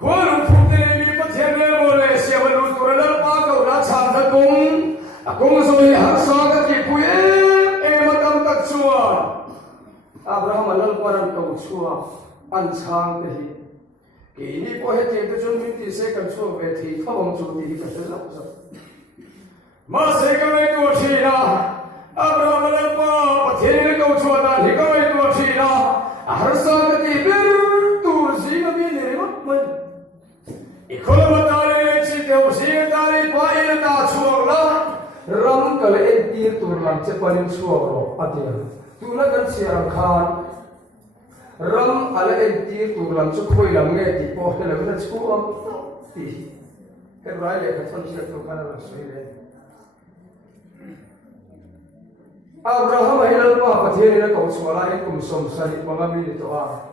Khuôn phục tên đi có thiên lê mô lê xìa vật lụt tù ra ba cầu đã chạm ra cung cung rồi hãng xa các kỳ quý em mà tâm tắc chua Abraham mà lân qua răng cầu chua ăn sang cái gì kỳ đi có hết tiền tôi chuẩn bị thì sẽ cần chua về thì pháp ông chủ thì cần rất lắm rồi mà sẽ cái này tôi chỉ là Abraham mà lân qua thiên lê cầu chua ta thì cái này tôi chỉ là hãng xa cái kỳ biết tù gì mà biết này mất mình Ikholamatari chiteu siatari pailata chuangla ram kale entir turlan chepanin chuangro atia tuna kan siarang khan ram ale entir turlan chu khoilam nge ti po hele na chuam ti hebrai le ka thon sia tu kana la soile Abraham hilal pa pathiani na kau chuala in kum som sari pangami ni to a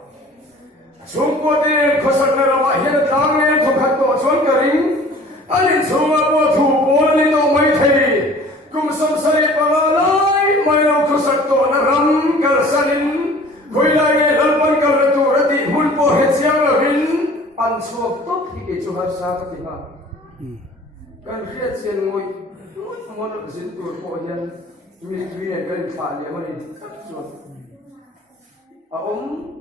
Sungkutin khosakna rawa hian tlangne thokhat to chon karing alin chunga po thu bol ni to mai thei kum som sari pagalai mai no khosak to na ram kal sanin khoilai ge lalpan kal tu rati hun po he chiang lavin an chuak top hi ke chu har sa ka ti ha kan khriat chen ngoi mon zin tur po hian mi tui ne kan thla le mani chu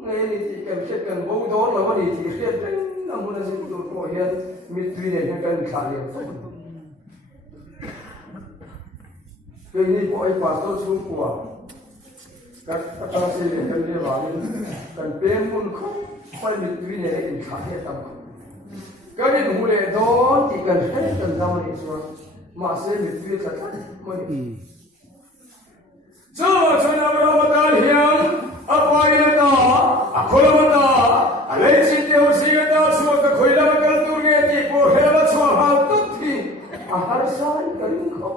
nghe ni thì cần thiết cần bố đó là vấn đề thì thiết đấy là muốn là gì tụi cô hiện mình tùy này nó cần khả liền cái này có ai phát tốt xuống của các ta sẽ để cần đi vào cần bén muốn không phải mình tùy này cần khả hiện tâm cái này đủ lệ đó thì cần hết cần tâm này xuống mà sẽ mình tùy thật mới cho nên là ta hiện Apainata, Akolamata, Alexiteu Sigata, Suaka Koilama Kalturgeti, for Hela Swaha Tutti, Aharsan Karinko.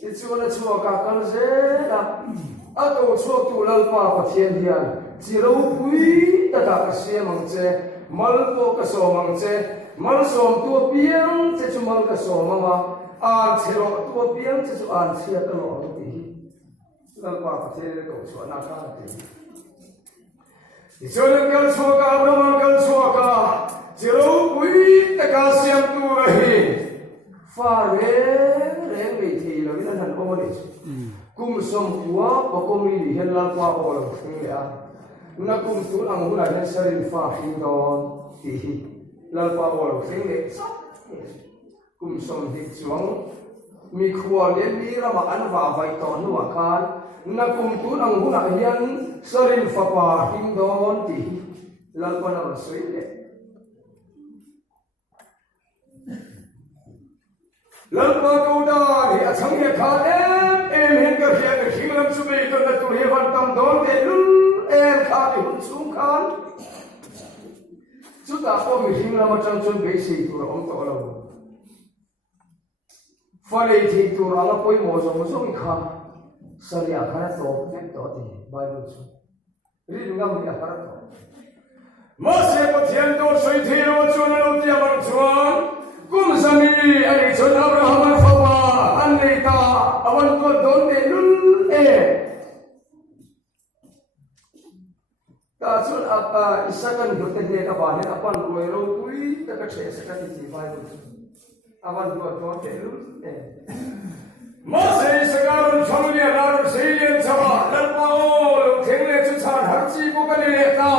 It's one of Suaka Kalzeda, Ato Sotu Lalpa Patiendian, Zero Pui, Tatakasemangse, Malpo Kasomangse, Malsom to Pian, Tetumal Kasomama, and Zero to Pian, Tetu and Siakalo. Lalpa pathe ko chona ka ti Isole kal choka Abraham kal choka chiro pui taka siam tu rahi far re me thi lo na han ko ni kum som tua pakomi li hen lalpa ol ya na kum tu ang hula hen sarin fa hin don ti lalpa ol le kum som dik chuang mi khwa le mi ra ma an va vai to nu kan na kum tu ang huna hian sarin fapa hindon ti lalpana soile lalpa kauda ni achang he kha em hen ka hian ka hinglam chu be to na tu he van tam don te lul em kha ti hun sung khan chu ta ko mi hinglam chang chun be si tu rom to lo fale thi tu ala koi mo so kha Saria khara to nek to ti Bible chu ri ngam ni khara to Mose pathian to soi thiro chu na lo ti amar chuan kum sami ani chon Abraham fawa anni ta awan ko don te lul e ta chun apa isakan dote ne ka ba ne apan roi ro pui ta ka che sakan ti Bible chu awan ko don te lul e Mose sekarang familia lalu seiyan sama dan mau tengle cucan harci bukan ileta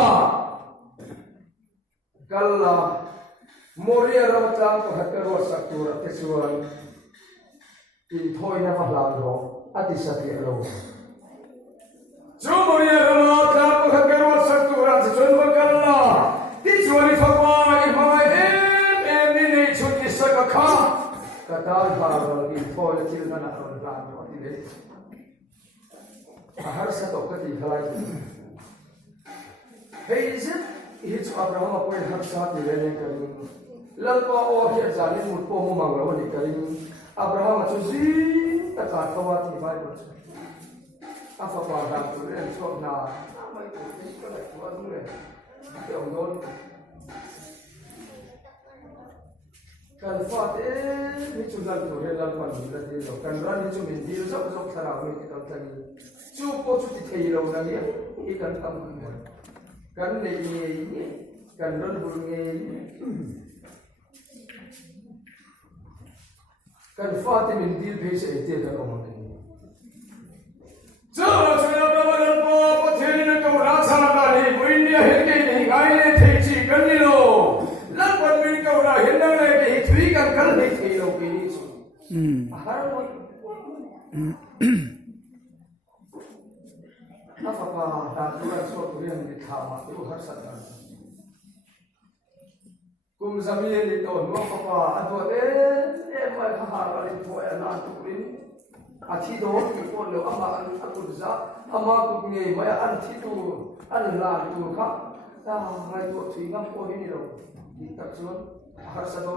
kalla moria rawatang ko hakaro saktura tesuan in thoi na mahlalo ati sati alo jo moria rawatang ko hakaro saktura tesuan bakalla tesuan ifakwa imai em ni chuti sakakha Katal baral in thoi chilna na ron ran ro ti le har sa to ka ti khalai heizet hi chu Abraham apoi har sa ti le ne karin lalpa o hi zani mut po mu manglo ni karin Abraham chu zi ta ka thawa ti Bible afa pa da tu le so na mai tu ni ka la tu anu le te on don kan fat ni chu dal to re lal pan ni la ti lo kan ran ni chu min di zo zo thara mi ti tam tani chu po chu ti thei lo na ni i kan tam kan กันในเงี้ยกันรถบุญเงี้ยกันฟ้าที่มันดีเพย์เสียเตี้ยกันออกมาเนี่ยเจ้าเราช่วยเราประมาณปอประเทศนี้ก็รักษาการนี้วิญญาณเห็นกันยังไงเนี่ยเทชีกันนี่โลลักวันวิญญาณเราเห็นได้เลยที่ทวีกันกันเลยที่เราปีนี้สุดหาเราถ้าฟ้าตาตัวเราสวดเรียนดิธามาตัวหัดสัตว์กุมสามีนี่ตัวน้องฟ้าอันตัวไม่ข้าหาอะไรตัวเองนั่นตัวนี้อาทิตย์โดนที่คนเราอามาอันกุศลอามากุเงยไม่อันที่ตัวอันลาตัวข้าถ้าใครตัวที่งั้นพอที่นี่เราที่ตัดส่วนหัดสัตว์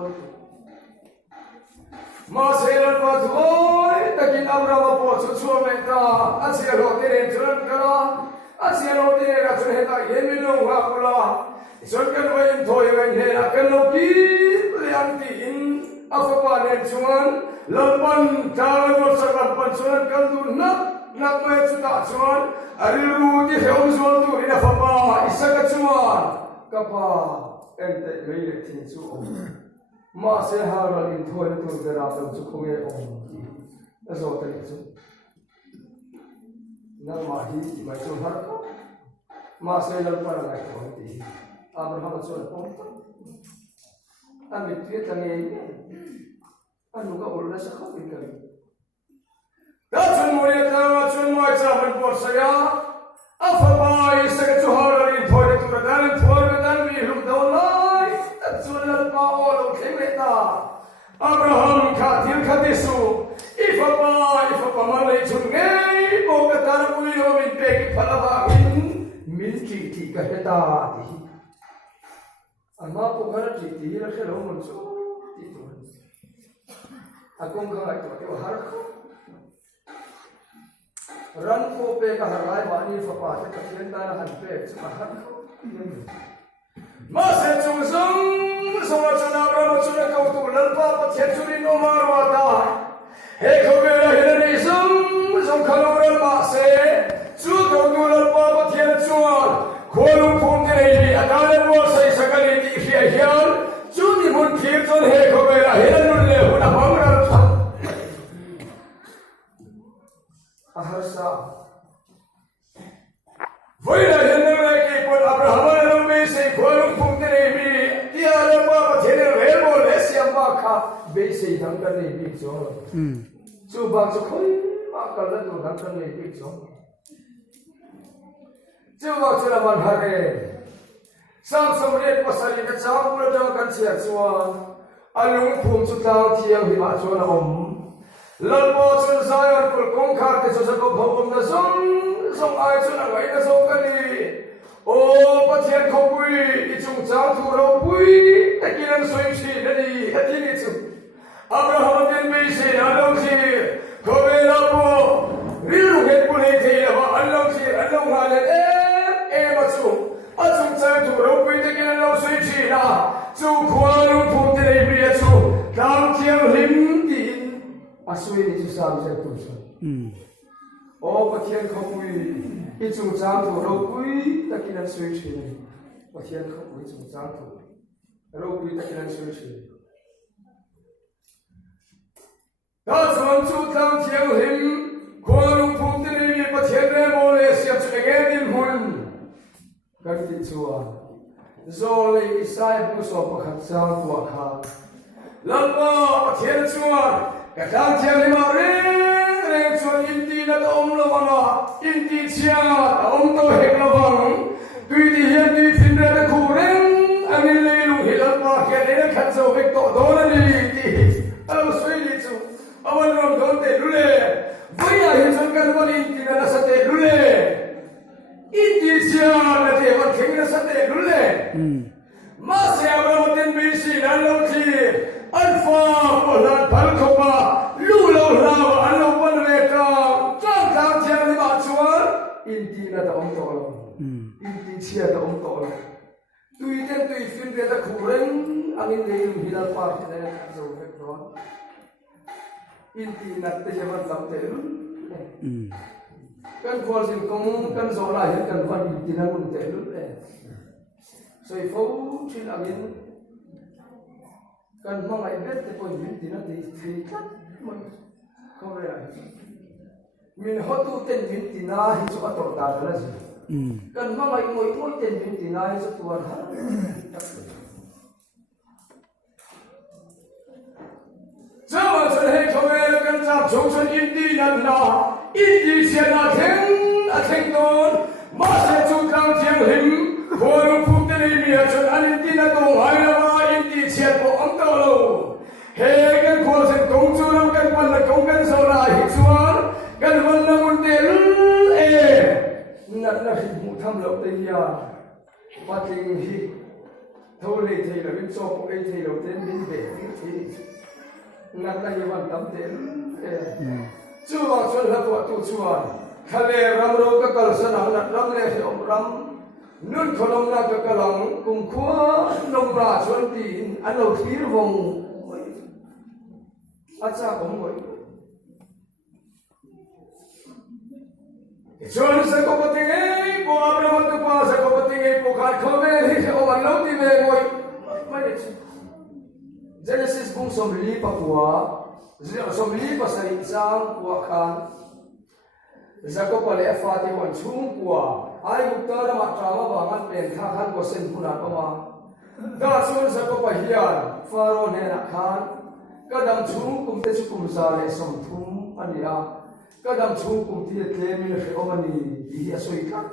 มาเสียแล้วก็ถอยตะกินอับรามาปอดชัวร์ๆไม่ตาอาเซียโรตีเรนจุนกันละอาเซียโรตีเรนจุนเหตุเย็นไม่ลงว่ากุลาส่วนกันไว้ยังถอยไว้เนี่ยนะกันโลกีเลี้ยงที่อินอาฟปาเนชวนลำพันจาร์วสักลำพันชวนกันดูนักไม่จุดชวนอาริรูที่เฮลชวนดูอินาฟปาอิสกัชวนกับปาเอ็นเตไม่เล็กทิ้งชัวมาเสียหาเราอินทวนตัวเดราเป็นจุกเงยองที่นั่นโซ่ตัวนี้จุนั่นมาฮีไม่จุหามาเสียแล้วปาอะไรตัวนี้อับราฮัมชวนปงอันมิตรที่ตั้งเองอันนู้นก็อุลลัสข้าพิการถ้าชนมุนีถ้าชนมวยจะเป็นปอดเสียอัฟบายสักจุหาเราอินทวนตัวเดราอินทวนเดรามีลูกดาวไลส่วนนั้นมาโอ้ลูกเทเมตาอับราฮัมข้าที่ข้าที่สู้อีฟบามาเลยชุนเงยโบกตาบุยโอมินเปกิพลาวาอินมิลกีที่กะเฮตาที่อันมาพวกนั้นที่เราเชื่อเรามันสู้ที่ตัวอากงก็ไอ้ตัวที่ว่าฮาร์ดรันโคเปกะฮาร์ไลบานีฟบาที่กะเฮตาฮันเปกจะฮาร์ดมาเสร็จจุซงสวัสดิ์นาบรามุชนะเขาตัวลัลปาปะเทจุริโนมารวาตาเฮเขาเวลาเฮเลนิซงขลอรัลมาเสจูตัวตัวลัลปาปะเทจวนโคลุพุมเตเรลีอาการวัวใส่สกัดที่เฮียเฮียนจูนี่มุนทีจนเฮเขาเวลาเฮเลนุเลหุนะบังรัลปาอาหารซาเวลาเฮเลนเกี่ยวกับอับราฮัมเบสิทั้งกันเลยบิ๊กโจ้ชูบางสุขุยมากันแล้วตัวทั้งกันเลยบิ๊กโจ้ชูบางสุลมันหาเร่สร้างสมเด็จพระสันนิษฐานพระเจ้ากันเสียชวนอารมณ์ภูมิสุดท้ายเที่ยงหิมะชวนอมลัลโบสุนสายอันกุลคงขาดที่สุดก็พบผมนะส่งไอชวนอะไรนะส่งกันนี่โอ้ปะเทียนเขาปุยอีจุงจ้าทูเราปุยตะกี้นั้นสวยชีนั่นนี่อาทิตย์นี้จุอับราฮัมเดินไปเสียอัลลอฮ์ชีเขาเวลาปูริลุเห็นปุเลยที่ว่าอัลลอฮ์ชีอัลลอฮ์ฮาเลมาจูอาจุงจ้าทูเราปุยตะกี้นั้นเราสวยชีนะจูควาลุภูมิเตยบีจูตามเที่ยงลิมดินอาสวยนี่จูสามเจ้าตัวจูโอ้ปะเทียนเขาปุยอีจุงจ้าทูเราปุยตะกี้นั้นสวยชีปะเทียนเขาปุยจุงจ้าทูเราปุยตะกี้นั้นสวยชีถ้าสมันสุดทางเที่ยวหิมควรลุงภูมิที่นี่ประเทศเรโมเลเซียจุดเงี้ยดินหุ่นกันติดชัวโซลีอิสราเอลผู้สอบประคับสร้างตัวข้าลัลปาประเทศชัวกระทางเที่ยวหิมเร่งชวนอินดีนัดอมละวังอินดีเชียอมตัวเฮกละวังตุยที่เห็นดีฟินเรตคูเร่งอันนี้เลยลุงฮิลัลปาแค่เร่งขัดโซ่เวกโตโดนนี่ที่เอาสวยดีชัวawal orang donte lule, bayar hidup kan wali tinggal sate lule, ini siapa nanti awal tinggal sate lule, masih awal maten bisi lalu si alfa polan palkoba, lulu lawa alu pun mereka, kang siapa ni bacuan, inti nada tolong, inti siapa tolong, tu film dia tak kurang, angin dia hilang part dia jauh betul. Inti nanti zaman lampu kan khol sin kong kan zo la hin kan van in tin mun te lu le soi fo chin agin kan ma ngai bet te point min tin ati thi kat mon ko re ai min hotu ten min tina hi chu ator ta la ji kan ma ngai moi ten min tina hi chu tuar ha Sama chân không hề cần chạm chống chân in đi nằm nà in đi xe là thèn tôn mà sẽ chung căng thiêng hình vô lúc phút tên đi bìa chân ăn in đi nà tông hai là mà in đi xe bộ ấm tàu lâu hề cần khổ chân công chú năm cần quan là công cần sâu là hít xuống cần vân là một tên nặng là hình mũ thăm lộc tây ya và tình hít thâu lệ thầy là bên cho cũng ấy thầy đầu tiên bên về thì nặng là như vậy tấm tiền chúa xuân là của tu chúa khale ram ro ka kal sanang nat ram le he om ram nun kholong na ka kalang kum khua nong ra xuân tin an lo thir vong acha kom goi xuân se ko pating ei po abraham tu pa se ko pating ei po khat khome hi se om an lo ti ve goi mai de Genesis kung somli pa kuwa, somli pa sa isang kuwa kan, Jacob pala fati wan chung kuwa, ay gupta na matrama bangan pen kakan ko sen punan pa ma. Dasun Jacob pa hiyan, Pharaoh nena kan, kadam chung kum te chukum zale som thum ania, kadam chung kum ti tle min re omani ihi asoy kan.